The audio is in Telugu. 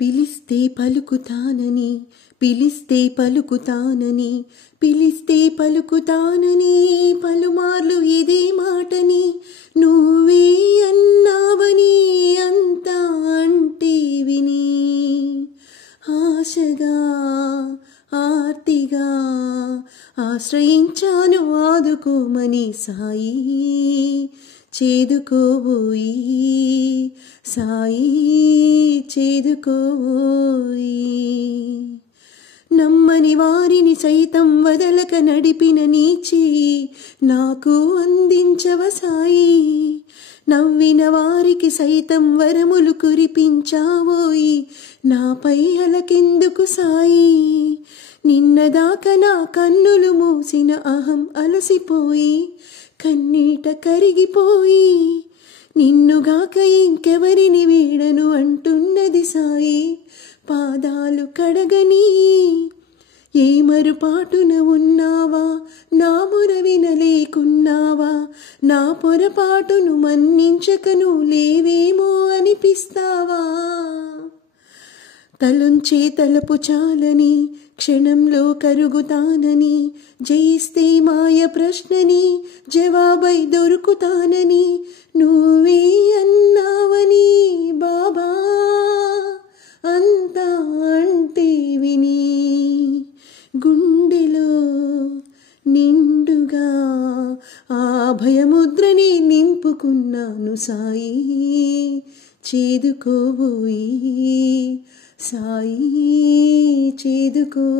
పిలిస్తే పలుకుతానని పిలిస్తే పలుకుతానని పిలిస్తే పలుకుతానని పలుమార్లు ఇదే మాటని నువ్వే అన్నావని అంతా అంటే విని ఆశగా ఆర్తిగా ఆశ్రయించాను ఆదుకోమని సాయి చేదుకోబోయి సాయి చేదుకోబోయి నమ్మని వారిని సైతం వదలక నడిపిన నీ చెయ్యి నాకు అందించవ సాయి నవ్విన వారికి సైతం వరములు కురిపించావోయి నాపై అలకెందుకు సాయి నిన్నదాకా నా కన్నులు మూసిన అహం అలసిపోయి కన్నీట కరిగిపోయి నిన్నుగాక ఇంకెవరిని వీడను అంటున్నది సాయి పాదాలు కడగని ఏ మరుపాటున ఉన్నావా నా మొర వినలేకున్నావా నా పొరపాటును మన్నించకను లేవేమో అనిపిస్తావా తలుంచే తలపు చాలని క్షణంలో కరుగుతానని జయిస్తే మాయ ప్రశ్నని జవాబై దొరుకుతానని నువ్వే అన్నావని బాబా అంతా అంటే విని గుండెలో నిండుగా ఆ భయముద్రని నింపుకున్నాను సాయి చేదుకోబోయి సాయి చేదుకోబోయి